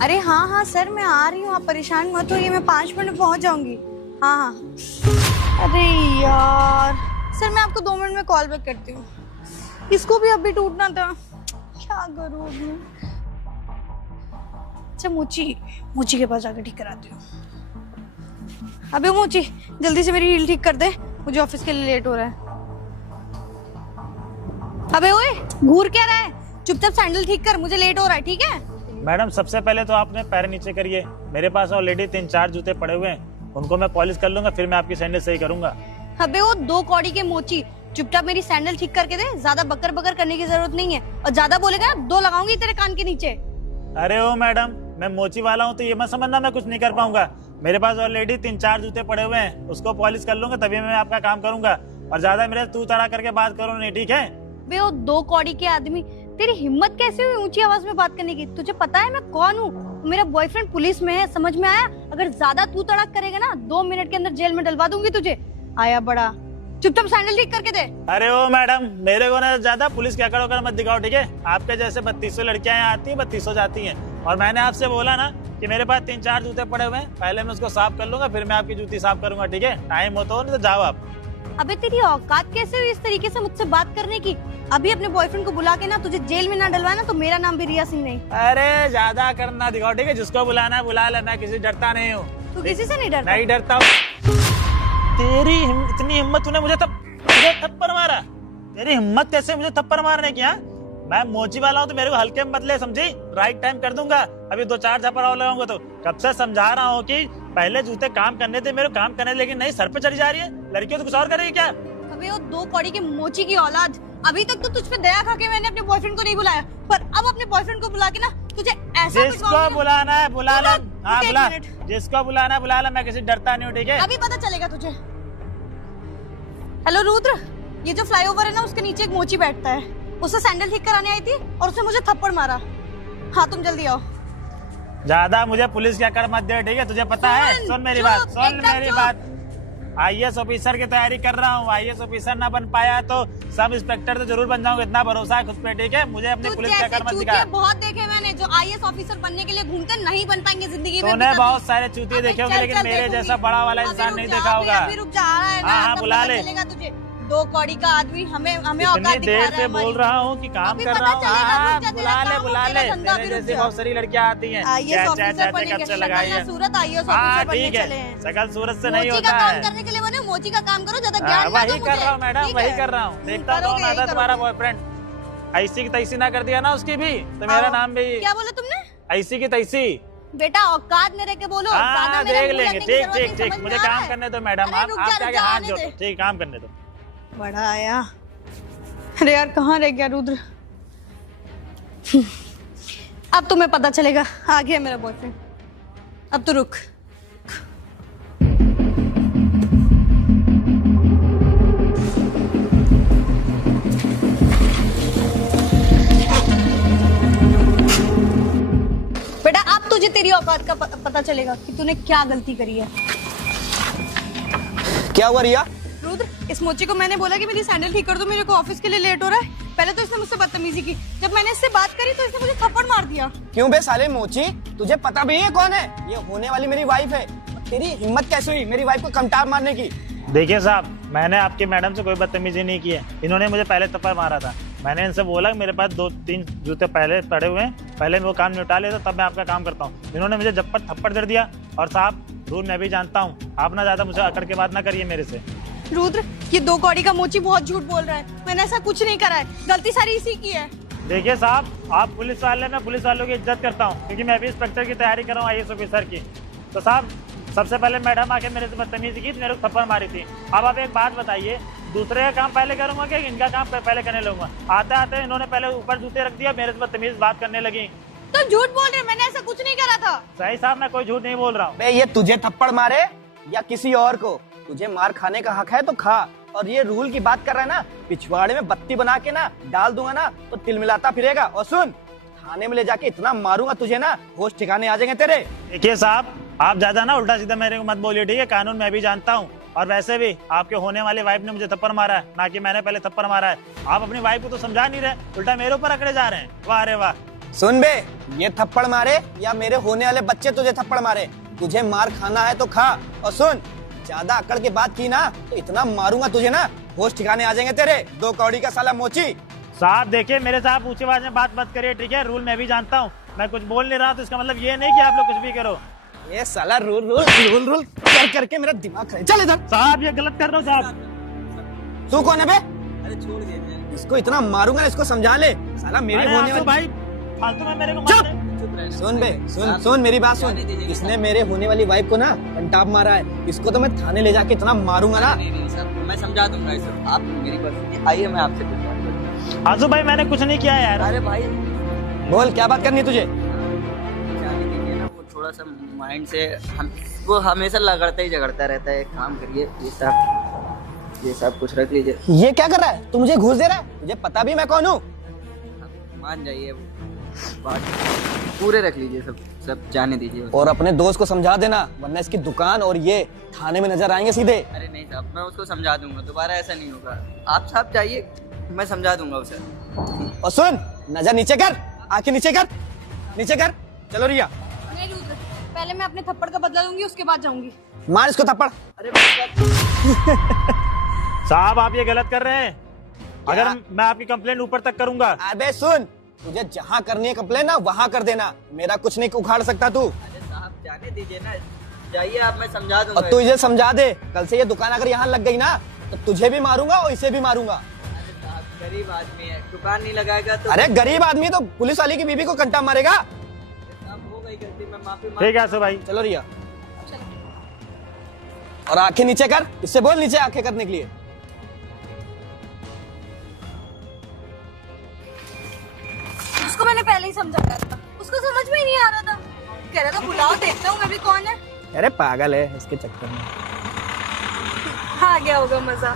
अरे हाँ हाँ सर, मैं आ रही हूँ, आप परेशान मत होइए, मैं 5 मिनट में पहुँच जाऊंगी। हाँ हाँ। अरे यार सर, मैं आपको 2 मिनट में कॉल बैक करती हूँ। इसको भी अभी टूटना था, क्या करूँ मैं। अच्छा मोची के पास जाकर ठीक कराती हूँ। अबे मोची, जल्दी से मेरी हील ठीक कर दे, मुझे ऑफिस के लिए लेट हो रहा है। अबे ओए, घूर क्या रहा है, चुपचाप सैंडल ठीक कर, मुझे लेट हो रहा है, ठीक है। मैडम सबसे पहले तो आपने पैर नीचे करिए। मेरे पास ऑलरेडी 3-4 जूते पड़े हुए हैं, उनको मैं पॉलिश कर लूंगा, फिर मैं आपकी सैंडल सही करूंगा। अबे वो 2 कौड़ी के मोची, चुपचाप मेरी सैंडल ठीक करके दे, ज्यादा बकर बकर करने की जरूरत नहीं है, और ज्यादा बोलेगा ना 2 लगाऊंगी तेरे कान के नीचे। अरे ओ मैडम, मैं मोची वाला हूँ तो ये मत समझना मैं कुछ नहीं कर पाऊंगा। मेरे पास ऑलरेडी 3-4 जूते पड़े हुए हैं, उसको पॉलिश कर लूंगा, तभी मैं आपका काम करूंगा। और ज्यादा मेरे तू तड़ा करके बात करो नहीं, ठीक है। बे वो 2 कौड़ी के आदमी, तेरी हिम्मत कैसे हुई ऊंची आवाज में बात करने की? तुझे पता है मैं कौन हूँ? मेरा बॉयफ्रेंड पुलिस में है, समझ में आया? अगर ज्यादा तू तड़क करेगा ना, 2 मिनट के अंदर जेल में डलवा दूंगी तुझे। आया बड़ा, चुपचाप सैंडल ठीक करके दे। अरे ओ मैडम, मेरे को ना ज्यादा पुलिस के अकड़ वकड़ मत दिखाओ, ठीक है। आपके जैसे 3200 लड़कियां यहाँ आती हैं, 3200 जाती हैं। और मैंने आपसे बोला ना कि मेरे पास 3-4 जूते पड़े हुए हैं, पहले मैं उसको साफ कर लूंगा, फिर मैं आपकी जूती साफ करूंगा, ठीक है। टाइम हो तो नहीं तो जाओ आप। अबे तेरी औकात कैसे हुई इस तरीके से मुझसे बात करने की? अभी अपने बॉयफ्रेंड को बुला के ना तुझे जेल में ना डलवाना तो मेरा नाम भी रिया सिंह नहीं। अरे ज्यादा करना दिखाओ, ठीक है। जिसको बुलाना है बुला ले, मैं किसी डरता नहीं हूँ। तू किसी से नहीं डरता? नहीं डरता हूँ। तेरी इतनी हिम्मत, तूने मुझे थप्पड़ मारा। तेरी हिम्मत कैसे मुझे थप्पड़ मारने की? मैं मोची वाला हूँ तो मेरे को हल्के में बदले, समझी? राइट टाइम कर दूंगा। अभी 2-4 थप्पड़ और लगाऊंगा तो। कब से समझा रहा हूँ कि पहले जूते काम करने थे, मेरे काम करने, लेकिन नहीं, सर पे चढ़ी जा रही है। लड़कियों तो कुछ और करेगी क्या? अबे वो 2 कौड़ी के मोची की औलाद, अभी तक तो तुझ पे दया खा के मैंने अपने बॉयफ्रेंड को नहीं बुलाया, पर अब अपने बॉयफ्रेंड को बुला के ना तुझे ऐसा जिसको बुलाना है बुला ले। हाँ बुला, मिनट। जिसको बुलाना है बुला ले, मैं किसी डरता नहीं हूँ, ठीक है। अभी पता चलेगा तुझे। हेलो रुद्र, ये जो फ्लाईओवर है ना, उसके नीचे एक मोची बैठता है, उससे सैंडल ठीक कराने आई थी और उसने मुझे थप्पड़ मारा। हाँ तुम जल्दी आओ। ज्यादा मुझे पुलिस की अकड़ मत दे, ठीक है। तुझे पता है, सुन मेरी बात, सुन मेरी बात। IAS ऑफिसर की तैयारी कर रहा हूँ। IAS ऑफिसर ना बन पाया तो सब इंस्पेक्टर तो जरूर बन जाऊंगा, इतना भरोसा है खुद पे, ठीक है। मुझे अपनी पुलिस की अकड़ मत दिखा। बहुत देखे मैंने जो IAS ऑफिसर बनने के लिए घूमते, नहीं बन पाएंगे जिंदगी में। तूने बहुत सारे चूतिए देखे होंगे, लेकिन मेरे जैसा बड़ा वाला इंसान नहीं देखा होगा। अभी रुक जा, रहा है ना, हाँ बुला ले। तुझे 2 कौड़ी का आदमी हमें औकात इतनी दिखा देर रहा से है बोल रहा हूँ कि काम कर रहा हूँ। हाँ बुला ले। मेरे जैसी बहुत सारी लड़कियाँ आती हैं, IAS ऑफिसर बनने के लिए सूरत IAS ऑफिसर बनने चले हैं। सकल सूरत से नहीं मोची का होता काम है। करने के लिए बने, मोची का काम करो, ज्यादा ज्ञान ना दो वही कर रहा हूँ मैडम, वही कर रहा हूँ। देखता कौन आता तुम्हारा बॉयफ्रेंड। ऐसी की तैसी ना कर दिया ना उसकी भी, तो मेरा नाम भी। क्या बोला तुमने? ऐसी की तैसी। बेटा औकात में रह के बोलो। हाँ देख लेंगे, ठीक ठीक। मुझे काम करने दो मैडम, आप आगे हाथ जोड़ो, ठीक, काम करने दो। बड़ा आया। अरे यार कहाँ रह गया रुद्र? अब तुम्हें पता चलेगा, आ गया मेरा बॉयफ्रेंड। अब तो रुक। बेटा अब तुझे तेरी औकात का पता चलेगा कि तूने क्या गलती करी है। क्या हुआ रिया? रुद्र, इस मोची को मैंने बोला कि मेरी सैंडल ठीक कर दो, मेरे को ऑफिस के लिए लेट हो रहा है। पहले तो इसने मुझसे बदतमीजी की, जब मैंने इससे बात करी तो इसने मुझे थप्पड़ मार दिया। क्यों बे साले मोची, तुझे पता भी है कौन है? ये होने वाली मेरी वाइफ है। तेरी हिम्मत कैसे हुई मेरी वाइफ को कमटार मारने की? देखिए साहब, मैंने आपकी मैडम से कोई बदतमीजी नहीं की है। इन्होंने मुझे पहले थप्पड़ मारा था। मैंने इनसे बोला मेरे पास 2-3 जूते पहले पड़े हुए हैं, पहले मैं वो काम निपटा लेता तब मैं आपका काम करता हूँ। इन्होंने मुझे जब पर थप्पड़ दे दिया। और साहब रूल मैं भी जानता हूँ, आप ना ज्यादा मुझे अकड़ के बात ना करिए मेरे से। रुद्र, ये 2 कौड़ी का मोची बहुत झूठ बोल रहा है, मैंने ऐसा कुछ नहीं करा है, गलती सारी इसी की है। देखिए साहब, आप पुलिस वाले, मैं पुलिस वालों की इज्जत करता हूँ, क्योंकि मैं भी इंस्पेक्टर की तैयारी कर रहा हूँ, IAS ऑफिसर की। तो साहब सबसे पहले मैडम आके मेरे से बदतमीजी की, मेरे को थप्पड़ मारी थी। अब आप एक बात बताइए, दूसरे का काम पहले करूंगा कि इनका काम पहले करने लगूंगा? आते आते इन्होंने पहले ऊपर जूते रख दिया, मेरे से बदतमीज बात करने लगी। तो झूठ बोल रहे, मैंने ऐसा कुछ नहीं करा था। सही साहब, मैं कोई झूठ नहीं बोल रहा हूँ। बे ये तुझे थप्पड़ मारे या किसी और को, तुझे मार खाने का हक है तो खा। और ये रूल की बात कर रहा है ना, पिछवाड़े में बत्ती बना के ना डाल दूंगा ना तो तिलमिलाता फिरेगा। और सुन, थाने में ले जाके इतना मारूंगा तुझे ना, होश ठिकाने आ जाएंगे तेरे। देखिए साहब, आप ज्यादा ना उल्टा सीधा मेरे को मत बोलिए, ठीक है। कानून मैं भी जानता हूँ। और वैसे भी आपके होने वाली वाइफ ने मुझे थप्पड़ मारा है, ना कि मैंने पहले थप्पड़ मारा है। आप अपनी वाइफ को तो समझा नहीं रहे, उल्टा मेरे ऊपर अकड़े जा रहे हैं। वाह रे वाह। सुन बे, ये थप्पड़ मारे या मेरे होने वाले बच्चे तुझे थप्पड़ मारे, तुझे मार खाना है तो खा। और सुन, ज्यादा अकड़ के बात की ना तो इतना मारूंगा तुझे ना, होश ठिकाने आ जाएंगे तेरे। 2 कौड़ी का साला मोची। साहब देखिए, मेरे साथ ऊंची आवाज में बात मत करिए, ठीक है? रूल मैं भी जानता हूँ। मैं कुछ बोल नहीं रहा तो इसका मतलब ये नहीं कि आप लोग कुछ भी करो। ये साला रूल रूल रूल रूल कर करके मेरा दिमाग खराब। चल इधर। साहब ये गलत कर रहे हो साहब। तू कौन है बे? अरे छोड़ दे इसको इतना मारूंगा ना, इसको समझा ले। साला मेरी अरे होने आंसू वाली। भाई फालतू में मेरे को चुप! मार रहे। सुन बे, सुन मेरी बात सुन। इसने मेरे होने वाली वाइफ को ना पंटाप मारा है, इसको तो मैं थाने ले जाके इतना मारूंगा ना। नहीं सर, मैं समझा दूंगा सर। आप मेरी बात सुनिए, आइए मैं आपसे कुछ बात करूं। आंसू भाई मैंने कुछ नहीं किया यार। अरे भाई बोल, क्या बात करनी है तुझे? जाने दीजिए ना, वो थोड़ा सा माइंड से वो हमेशा लगड़ता ही झगड़ता रहता है। काम करिए, ये सब कुछ रख लीजिए। ये क्या कर रहा है? तू मुझे घूस दे रहा है? तुझे पता भी मैं कौन हूँ? मान जाइए, बात पूरे रख लीजिए, सब जाने दीजिए। और अपने दोस्त को समझा देना, वरना इसकी दुकान और ये थाने में नजर आएंगे सीधे। अरे नहीं साहब, मैं उसको समझा दूंगा, दोबारा ऐसा नहीं होगा। आप साहब जाइए, मैं समझा दूंगा उसे। और सुन, नजर नीचे कर, आंखें नीचे कर, नीचे कर। चलो रिया, नहीं रुद्र, पहले मैं अपने थप्पड़ का बदला लूंगी, उसके बाद जाऊंगी। मार इसको थप्पड़। अरे साहब आप ये गलत कर रहे हैं। अगर मैं आपकी कंप्लेंट ऊपर तक करूंगा। अबे सुन, तुझे जहाँ करनी है कंप्लेन ना वहाँ कर देना, मेरा कुछ नहीं उखाड़ सकता तू। अरे साहब जाने दीजिए ना, जाइए आप, मैं समझा दूंगा। और तू इसे समझा दे, कल से ये दुकान अगर यहाँ लग गई ना तो तुझे भी मारूंगा और इसे भी मारूंगा। अरे साहब गरीब आदमी है, दुकान नहीं लगाएगा तो। अरे गरीब आदमी तो पुलिस वाली की बीबी को कंटा मारेगा। साहब हो गई गलती, मैं माफी मांग। ठीक है आंसू भाई। चलो रिया, और आंखें नीचे कर, इससे बोल नीचे आंखें करने के लिए। उसको मैंने पहले ही समझाया था, उसको समझ में ही नहीं आ रहा था। कह रहा था बुलाओ, देखता हूँ मैं भी कौन है। अरे पागल है, इसके चक्कर में आ गया होगा मजा।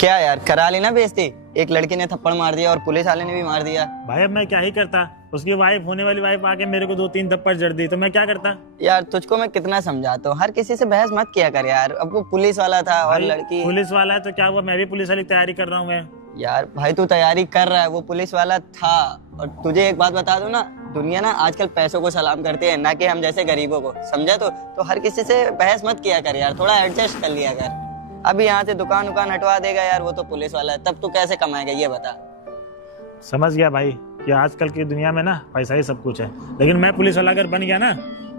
क्या यार, करा ली ना बेइज्जती। एक लड़की ने थप्पड़ मार दिया और पुलिस वाले ने भी मार दिया। भाई अब मैं क्या ही करता, उसकी वाइफ होने वाली वाइफ आके मेरे को 2-3 थप्पड़ जड़ दी तो मैं क्या करता। यार तुझको मैं कितना समझाता हूँ, हर किसी से बहस मत किया कर यार। अब वो पुलिस वाला था और भाई, लड़की। पुलिस वाला है तो क्या हुआ, मैं भी पुलिस वाली तैयारी कर रहा हूँ। मैं यार भाई तू तैयारी कर रहा है, वो पुलिस वाला था। और तुझे एक बात बता दूं ना, दुनिया ना आजकल पैसों को सलाम करती है, ना कि हम जैसे गरीबों को, समझा? तो हर किसी से बहस मत किया कर यार, थोड़ा एडजस्ट कर लिया कर। अभी यहाँ से दुकान हटवा देगा यार, वो तो पुलिस वाला है, तब तू कैसे कमाएगा ये बता। समझ गया भाई कि आजकल की दुनिया में ना पैसा ही सब कुछ है, लेकिन मैं पुलिस वाला अगर बन गया ना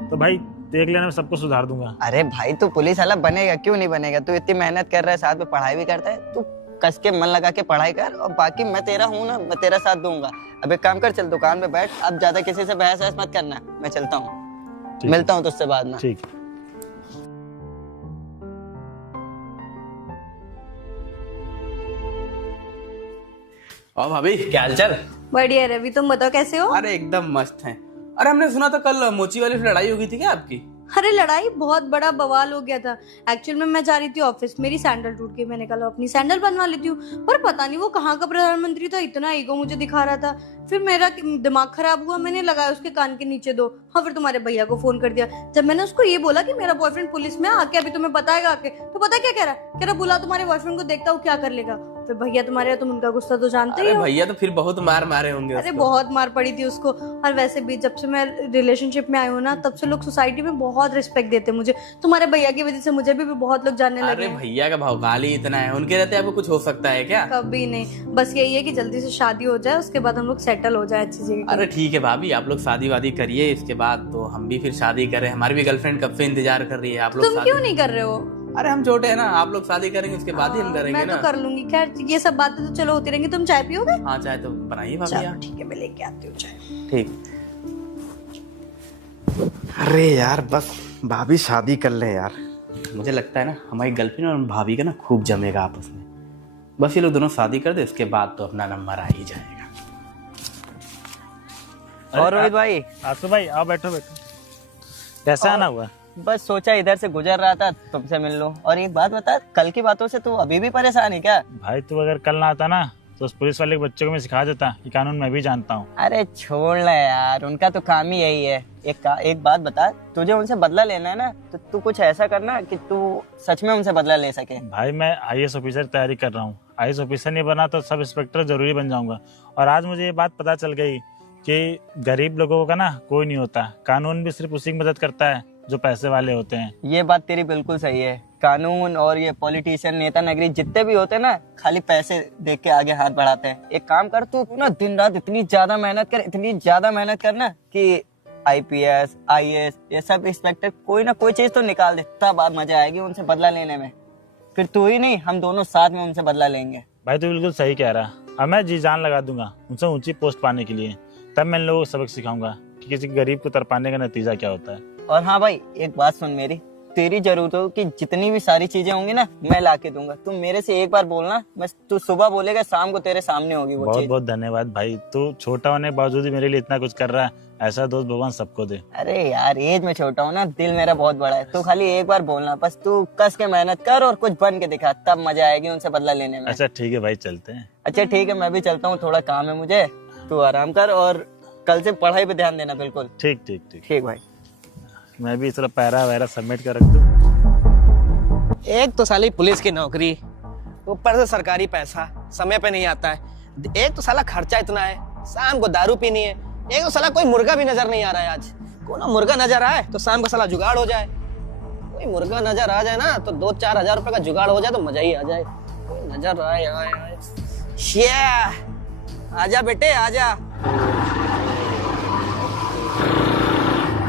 तो भाई देख लेना, मैं सबको सुधार दूंगा। अरे भाई तू पुलिस वाला बनेगा, क्यों नहीं बनेगा? तू इतनी मेहनत कर रहा है, साथ में पढ़ाई भी करता है, तू कस के मन लगा के पढ़ाई कर, और बाकी मैं तेरा हूँ ना, मैं तेरा साथ दूंगा। अब एक काम कर, चल दुकान पे बैठ, अब ज्यादा किसी से बहस मत करना, मैं चलता हूँ, मिलता हूँ तुझसे बाद में। ठीक। और भाभी क्या हालचाल? बढ़िया रवि, तुम बताओ कैसे हो? अरे एकदम मस्त है। अरे हमने सुना था कल मोची वाली से लड़ाई हो गई थी क्या आपकी? अरे लड़ाई बहुत बड़ा बवाल हो गया था। एक्चुअल में मैं जा रही थी ऑफिस, मेरी सैंडल टूट गई, मैंने कहा अपनी सैंडल बनवा लेती हूँ, पर पता नहीं वो कहाँ का प्रधानमंत्री था, इतना ईगो मुझे दिखा रहा था। फिर मेरा दिमाग खराब हुआ, मैंने लगाया उसके कान के नीचे 2। हाँ, फिर तुम्हारे भैया को फोन कर दिया। जब मैंने उसको ये बोला कि मेरा बॉयफ्रेंड पुलिस में आके अभी तुम्हें बताएगा आके, तो पता क्या कह रहा बुला तुम्हारे बॉयफ्रेंड को, देखता हूँ क्या कर लेगा। फिर भैया तुम्हारे, तुम उनका गुस्सा तो जानते ही अरे हो। भैया तो फिर बहुत मार मारे होंगे अरे उसको। बहुत मार पड़ी थी उसको। और वैसे भी जब से मैं रिलेशनशिप में आई हूँ ना, तब से लोग सोसाइटी में बहुत रिस्पेक्ट देते हैं मुझे। तुम्हारे भैया की वजह से मुझे भी बहुत लोग जानने लगे अरे हैं। भैया का भौकाली इतना है, उनके रहते आपको कुछ हो सकता है क्या? कभी नहीं, बस यही है कि जल्दी से शादी हो जाए, उसके बाद हम लोग सेटल हो जाए अच्छी जगह। अरे ठीक है भाभी, आप लोग शादी वादी करिए, इसके बाद तो हम भी फिर शादी करें। हमारी भी गर्लफ्रेंड कब से इंतजार कर रही है। आप लोग तुम क्यों नहीं कर रहे हो? अरे हम छोटे हैं ना, आप लोग शादी करेंगे उसके बाद ही हम करेंगे मैं ना। तो कर लूंगी। खैर ये सब बातें तो चलो होती रहेंगी। तुम चाय पियोगे? हाँ चाहे तो बनाइए भाभी चलो आप। ठीक है, मैं लेके आती हूँ चाय। ठीक। अरे यार बस भाभी शादी कर ले यार। मुझे लगता है ना हमारी गर्लफ्रेंड और भाभी का ना खूब जमेगा आपस में। बस ये लोग दोनों शादी कर दे, उसके बाद तो अपना नंबर आ ही जाएगा। और रोहित भाई, आंसू भाई आओ, बैठो बैठो। कैसे आना हुआ? बस सोचा इधर से गुजर रहा था, तुमसे मिल लूं। और एक बात बता, कल की बातों से तू अभी भी परेशान है क्या? भाई तू अगर कल ना आता ना तो उस पुलिस वाले के बच्चे को मैं सिखा देता, ये कानून मैं भी जानता हूँ। अरे छोड़ ना यार, उनका तो काम ही यही है। एक बात बता, तुझे उनसे बदला लेना है ना, तो तू कुछ ऐसा करना कि तू सच में उनसे बदला ले सके। भाई मैं IAS ऑफिसर तैयारी कर रहा हूँ, IAS ऑफिसर नहीं बना तो सब इंस्पेक्टर जरूरी बन जाऊंगा। और आज मुझे ये बात पता चल गई कि गरीब लोगों का ना कोई नहीं होता, कानून भी सिर्फ उसी की मदद करता है जो पैसे वाले होते हैं। ये बात तेरी बिल्कुल सही है। कानून और ये पॉलिटिशियन, नेता नगरी जितने भी होते हैं ना, खाली पैसे देख के आगे हाथ बढ़ाते हैं। एक काम कर, तू ना दिन रात इतनी ज्यादा मेहनत करना कि IPS IAS ये सब इंस्पेक्टर कोई ना कोई चीज तो निकाल दे, तब आप मजा आएगी उनसे बदला लेने में। फिर तू ही नहीं, हम दोनों साथ में उनसे बदला लेंगे। भाई तू बिल्कुल सही कह रहा, अब मैं जी जान लगा दूंगा उनसे ऊंची पोस्ट पाने के लिए। तब मैं इन लोगों को सबक सिखाऊंगा कि किसी गरीब को तरपाने का नतीजा क्या होता है। और हाँ भाई, एक बात सुन मेरी, तेरी जरूरतों की जितनी भी सारी चीजें होंगी ना, मैं ला के दूंगा। तुम मेरे से एक बार बोलना, बस तू सुबह बोलेगा, शाम को तेरे सामने होगी वो बहुत चीज। बहुत धन्यवाद भाई, तू छोटा होने के बावजूद भी मेरे लिए इतना कुछ कर रहा है। ऐसा दोस्त भगवान सबको दे। अरे यार, एज में छोटा हूँ ना, दिल मेरा बहुत बड़ा है। तू खाली एक बार बोलना, बस तू कस के मेहनत कर और कुछ बन के दिखा, तब मजा आएगी उनसे बदला लेने में। अच्छा ठीक है भाई, चलते हैं। अच्छा ठीक है, मैं भी चलता हूँ, थोड़ा काम है मुझे। तू आराम कर और कल से पढ़ाई पे ध्यान देना। बिल्कुल ठीक ठीक ठीक ठीक भाई। मैं भी थोड़ा पैरा वैरा सबमिट कर रख दूं। एक तो साली पुलिस की नौकरी, ऊपर से सरकारी पैसा समय पे नहीं आता है। एक तो साला खर्चा इतना है, शाम को दारू पीनी है। एक तो साला कोई मुर्गा भी नजर नहीं आ रहा है। आज कोई मुर्गा नजर आए तो शाम को साला जुगाड़ हो जाए। कोई मुर्गा नजर आ जाए ना तो 2-4 हजार रुपए का जुगाड़ हो जाए तो मजा ही आ जाए। कोई नजर आए आजा बेटे आजा।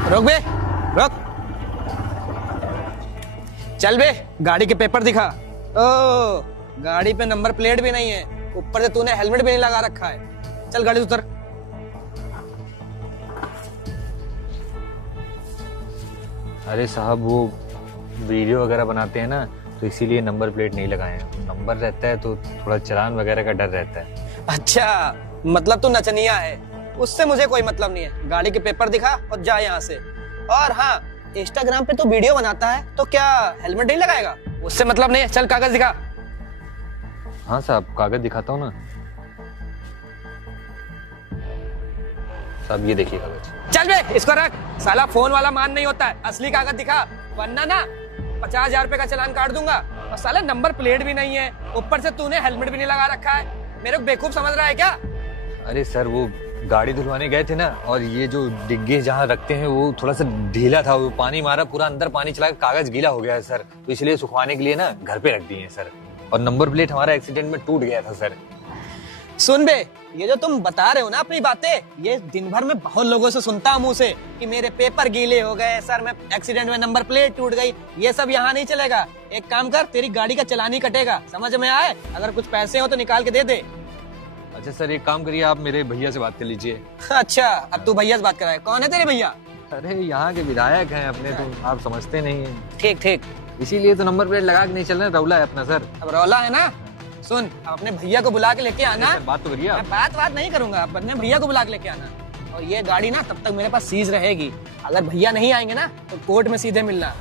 रुक बे, रुक। चल बे, गाड़ी के पेपर दिखा। ओ, गाड़ी पे नंबर प्लेट भी नहीं है, ऊपर से तूने हेलमेट भी नहीं लगा रखा है। चल गाड़ी से उतर। अरे साहब, वो वीडियो वगैरह बनाते हैं ना, तो इसीलिए नंबर प्लेट नहीं लगाए हैं। नंबर रहता है तो थोड़ा चालान वगैरह का डर रहता है। अच्छा, मतलब तू नचनिया है, उससे मुझे कोई मतलब नहीं है। गाड़ी के पेपर दिखा और जा यहाँ से। और हाँ, इंस्टाग्राम पे तो वीडियो बनाता है तो क्या हेलमेट नहीं लगाएगा? उससे मतलब नहीं है। चल कागज दिखा। हाँ साहब, कागज दिखाता हूँ ना साहब, ये देखिए कागज। चल बे, इसको रख। साला फोन वाला मान नहीं होता है, असली कागज दिखा, वरना ना 50,000 रुपए का चालान काट दूंगा। और साला नंबर प्लेट भी नहीं है, ऊपर से तूने हेलमेट भी नहीं लगा रखा है। मेरे को बेवकूफ समझ रहा है क्या? अरे सर, वो गाड़ी धुलवाने गए थे ना, और ये जो डिग्गे जहाँ रखते हैं वो थोड़ा सा ढीला था, वो पानी मारा, पूरा अंदर पानी चला, कागज गीला हो गया है सर, तो इसलिए सुखवाने के लिए ना घर पे रख दिए हैं सर। और नंबर प्लेट हमारा एक्सीडेंट में टूट गया था सर। सुन बे, ये जो तुम बता रहे हो ना अपनी बातें, ये दिन भर में बहुत लोगों से सुनता हूँ मुंह से कि मेरे पेपर गीले हो गए सर, मैं एक्सीडेंट में नंबर प्लेट टूट गई। ये सब यहाँ नहीं चलेगा। एक काम कर, तेरी गाड़ी का चालान ही कटेगा, समझ में आए? अगर कुछ पैसे हो तो निकाल के दे दे। अच्छा सर, एक काम करिए, आप मेरे भैया से बात कर लीजिए। अच्छा, अब तू भैया से बात कराए। कौन है तेरे भैया? अरे यहाँ के विधायक हैं अपने, तो आप समझते नहीं हैं। ठीक ठीक, इसीलिए तो नंबर प्लेट लगा के नहीं चल रहे, रौला है अपना सर। अब रौला है ना, सुन, अब अपने भैया को बुला के लेके आना। बात तो करिए आप। मैं बात नहीं करूंगा, अपने भैया को बुला के लेके आना। और ये गाड़ी ना तब तक मेरे पास सीज रहेगी। अगर भैया नहीं आएंगे ना तो कोर्ट में सीधे मिलना।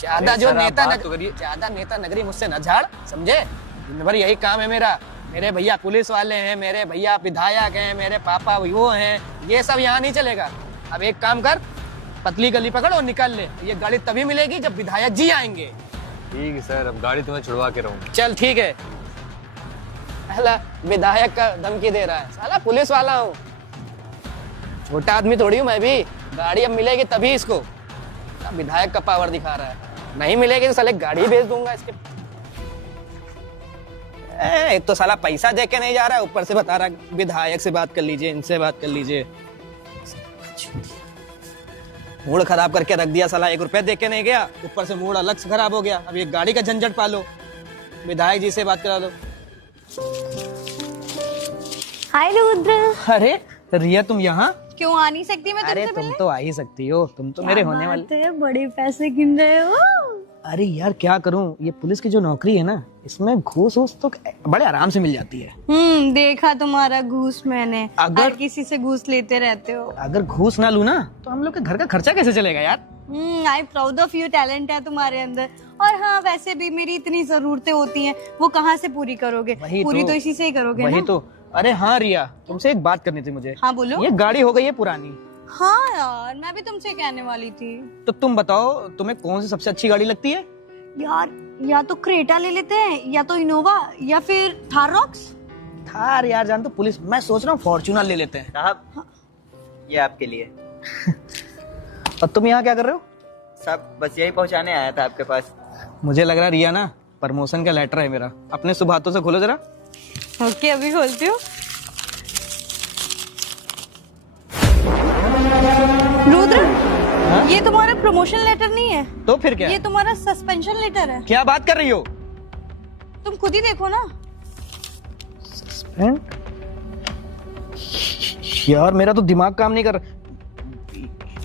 ज्यादा जो ज्यादा नेता नगरी मुझसे न झाड़, समझे? दिन भर यही काम है मेरा। मेरे भैया पुलिस वाले हैं, मेरे भैया विधायक हैं, मेरे पापा वो हैं, ये सब यहाँ नहीं चलेगा। अब एक काम कर, पतली गली पकड़ और निकल ले। ये गाड़ी तभी मिलेगी जब विधायक जी आएंगे। ठीक है सर, अब गाड़ी तुम्हें छुड़वा के रहूंगा। चल ठीक है। साला विधायक का धमकी दे रहा है, साला पुलिस वाला हूँ, छोटा आदमी थोड़ी हूँ मैं भी। गाड़ी अब मिलेगी तभी इसको। विधायक का पावर दिखा रहा है, नहीं मिलेगी तो साले गाड़ी भेज दूंगा इसके। एक तो साला पैसा दे के नहीं जा रहा है, ऊपर से बता रहा है विधायक से बात कर लीजिए, इनसे बात कर लीजिए। मूड खराब करके रख दिया साला। 1 रुपया दे के नहीं गया, ऊपर से मूड अलग से खराब हो गया। अब ये गाड़ी का झंझट पालो, विधायक जी से बात करा लो। हाय रुद्र। अरे रिया, तुम यहाँ? क्यों आ नहीं सकती मैं तुमसे अरे तुम तो आ ही सकती हो, तुम तो मेरे होने वाले। बड़े पैसे गिन रहे हो। अरे यार क्या करूं, ये पुलिस की जो नौकरी है ना, इसमें घूस वूस तो बड़े आराम से मिल जाती है। देखा तुम्हारा घूस मैंने। अगर- हर किसी से घूस लेते रहते हो। अगर घूस ना लूं ना तो हम लोग के घर का खर्चा कैसे चलेगा यार। I proud of you, talent है तुम्हारे अंदर। और हाँ, वैसे भी मेरी इतनी जरूरतें होती हैं, वो कहाँ से पूरी करोगे? पूरी तो इसी से ही करोगे वही ना? तो। अरे हाँ रिया, तुमसे एक बात करनी थी मुझे। हाँ बोलो। ये गाड़ी हो गई है पुरानी। हाँ यार, मैं भी तुमसे कहने वाली थी। तो तुम बताओ, तुम्हें कौन सी सबसे अच्छी गाड़ी लगती है? यार, या तो क्रेटा ले लेते हैं, या तो इनोवा, या फिर थार रॉक्स। थार यार जान तो पुलिस, मैं सोच रहा हूँ फॉर्च्यूनर ले लेते हैं। साहब, ये आपके लिए। और तुम यहाँ क्या कर रहे हो? साहब बस यही पहुंचाने आया था आपके पास। मुझे लग रहा रिया ना, प्रमोशन का लेटर है मेरा। अपने शुभ हाथों से खोलो जरा। ओके, अभी खोलती हूँ। रुद्र, ये तुम्हारा प्रमोशन लेटर नहीं है, तो फिर क्या? ये तुम्हारा सस्पेंशन लेटर है। क्या बात कर रही हो? तुम खुद ही देखो ना। यार मेरा तो दिमाग काम नहीं कर।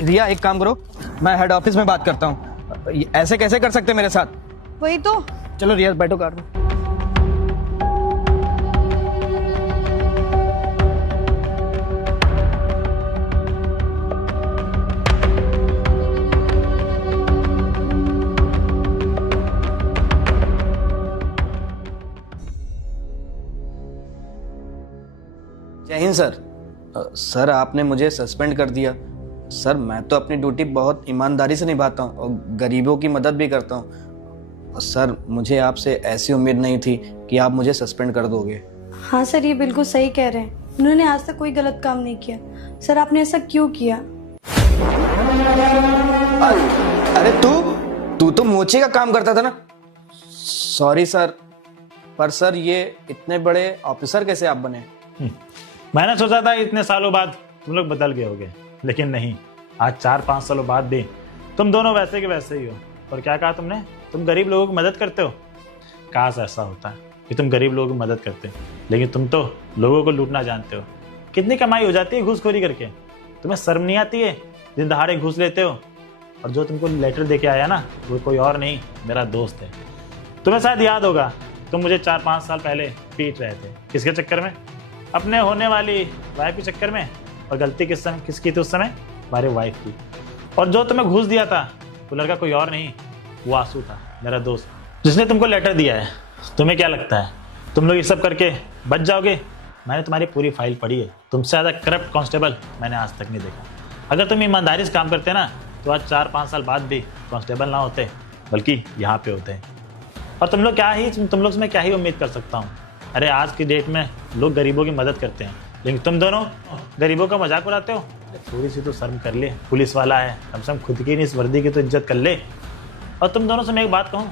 रिया एक काम करो, मैं हेड ऑफिस में बात करता हूँ। ऐसे कैसे कर सकते मेरे साथ? वही तो। चलो रिया बैठो कार में। जय हिंद सर। सर आपने मुझे सस्पेंड कर दिया। सर मैं तो अपनी ड्यूटी बहुत ईमानदारी से निभाता हूँ और गरीबों की मदद भी करता हूँ। सर मुझे आपसे ऐसी उम्मीद नहीं थी कि आप मुझे सस्पेंड कर दोगे। हाँ सर, ये बिल्कुल सही कह रहे हैं। उन्होंने आज तक कोई गलत काम नहीं किया। सर आपने ऐसा क्यों किया? अरे तू तो मोचे का काम करता था ना। सॉरी सर, पर सर ये इतने बड़े ऑफिसर कैसे आप बने? मैंने सोचा था इतने सालों बाद तुम लोग बदल गए होगे, लेकिन नहीं। आज 4-5 सालों बाद भी तुम दोनों वैसे के वैसे ही हो। और क्या कहा तुमने? तुम गरीब लोगों की मदद करते हो। काश ऐसा होता है कि तुम गरीब लोगों की मदद करते, लेकिन तुम तो लोगों को लूटना जानते हो। कितनी कमाई हो जाती है घूसखोरी करके? तुम्हें शर्म नहीं आती है? दिन दहाड़े घूस लेते हो। और जो तुमको लेटर दे के आया ना, वो कोई और नहीं, मेरा दोस्त है। तुम्हें शायद याद होगा, तुम मुझे 4-5 साल पहले पीट रहे थे। किसके चक्कर में? अपने होने वाली वाइफ के चक्कर में। और गलती किसकी थी उस समय? हमारे वाइफ की। और जो तुम्हें घूस दिया था वो लड़का कोई और नहीं, वो आंसू था, मेरा दोस्त, जिसने तुमको लेटर दिया है। तुम्हें क्या लगता है तुम लोग ये सब करके बच जाओगे? मैंने तुम्हारी पूरी फाइल पढ़ी है। तुमसे ज़्यादा करप्ट कांस्टेबल मैंने आज तक नहीं देखा। अगर तुम ईमानदारी से काम करते ना, तो आज 4-5 साल बाद भी कांस्टेबल ना होते, बल्कि यहाँ पे होते। और तुम लोग से मैं क्या ही उम्मीद कर सकता हूँ? अरे आज की डेट में लोग गरीबों की मदद करते हैं, लेकिन तुम दोनों गरीबों का मजाक उड़ाते हो। थोड़ी सी तो शर्म कर ले, पुलिस वाला है, कम से कम खुद की नहीं इस वर्दी की तो इज्जत कर ले। और तुम दोनों से मैं एक बात कहूँ,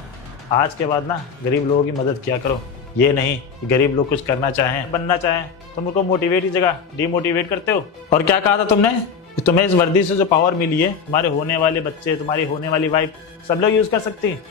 आज के बाद ना गरीब लोगों की मदद किया करो। ये नहीं कि गरीब लोग कुछ करना चाहें, बनना चाहें, तुम उनको मोटिवेट की जगह डिमोटिवेट करते हो। और क्या कहा था तुमने? कि तुम्हें इस वर्दी से जो पावर मिली है, तुम्हारे होने वाले बच्चे, तुम्हारी होने वाली वाइफ, सब लोग यूज़ कर सकती है।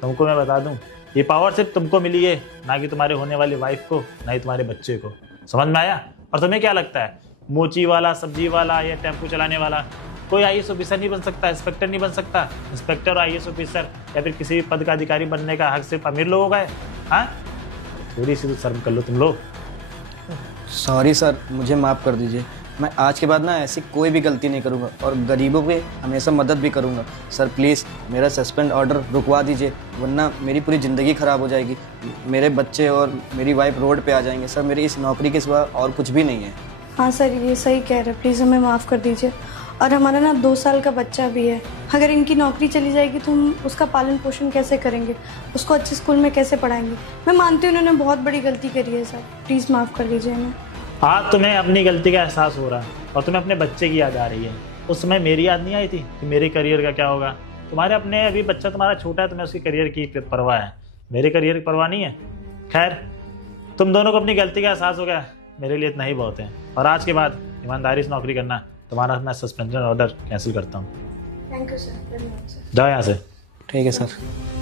तुमको मैं बता दूँ, ये पावर सिर्फ तुमको मिली है, ना कि तुम्हारे होने वाली वाइफ को, ना ही तुम्हारे बच्चे को। समझ में आया? और तुम्हें क्या लगता है, मोची वाला, सब्जी वाला या टेम्पो चलाने वाला कोई आईएएस ऑफिसर नहीं बन सकता, इंस्पेक्टर नहीं बन सकता? इंस्पेक्टर और आईएएस ऑफिसर या फिर किसी भी पद का अधिकारी बनने का हक सिर्फ अमीर लोगों का है। हाँ, थोड़ी सी तो शर्म कर लो तुम लोग। सॉरी सर, मुझे माफ़ कर दीजिए। मैं आज के बाद ना ऐसी कोई भी गलती नहीं करूँगा और गरीबों की हमेशा मदद भी करूँगा। सर प्लीज़ मेरा सस्पेंड ऑर्डर रुकवा दीजिए, वरना मेरी पूरी ज़िंदगी ख़राब हो जाएगी। मेरे बच्चे और मेरी वाइफ रोड पे आ जाएंगे। सर मेरी इस नौकरी के सिवा और कुछ भी नहीं है। हाँ सर, ये सही कह रहे हैं। प्लीज़ हमें माफ़ कर दीजिए। और हमारा ना 2 साल का बच्चा भी है। अगर इनकी नौकरी चली जाएगी तो हम उसका पालन पोषण कैसे करेंगे? उसको अच्छे स्कूल में कैसे पढ़ाएंगे? मैं मानती हूँ उन्होंने बहुत बड़ी गलती करी है सर, प्लीज़ माफ़ कर दीजिए हमें। आज तुम्हें अपनी गलती का एहसास हो रहा है और तुम्हें अपने बच्चे की याद आ रही है। उस समय मेरी याद नहीं आई थी कि मेरे करियर का क्या होगा। तुम्हारे अपने अभी बच्चा तुम्हारा छोटा है, तुम्हें उसके करियर की परवाह है, मेरे करियर की परवाह नहीं है। खैर, तुम दोनों को अपनी गलती का एहसास हो गया, मेरे लिए इतना ही बहुत है। और आज के बाद ईमानदारी से नौकरी करना। तुम्हारा मैं सस्पेंशन ऑर्डर कैंसिल करता हूँ। थैंक यू सर, धन्यवाद सर। जाओ यहाँ से। ठीक है सर।